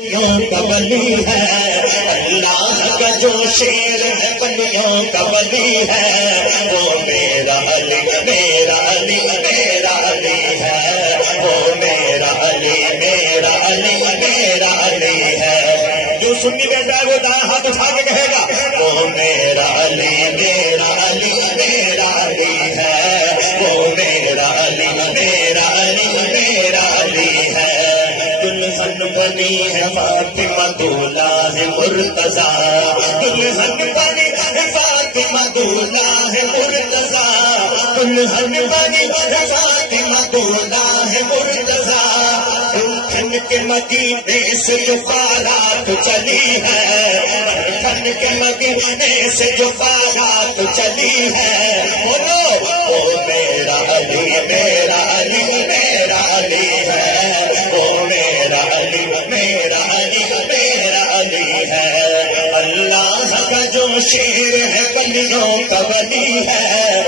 کا ولی ہے اللہ کا جو شیر ہے بلیوں کا ولی ہے وہ میرا علی میرا علی میرا علی ہے وہ میرا علی میرا علی میرا علی ہے جو سنی بیٹا ہے وہ دائیں ہاتھ اٹھا کے کہے گا وہ میرا علی میرا علی میرا علی ہے وہ میرا علی میرا علی میرا علی ہے دلہن بنی ہے فاطمہ دولہا ہے مرتضیٰ دلہن بنی ہے فاطمہ دولہا ہے مرتضیٰ دلہن بنی ہے فاطمہ دولہا ہے مرتضیٰ دلہن کے مدینے سے جو بارات چلی ہے دلہن کے مدینے سے جو بارات چلی ہے بولو وہ میرا علی میرا علی میرا علی ہے وہ میرا علی میرا علی میرا علی ہے اللہ کا جو شیر ہے بلیوں کا ولی ہے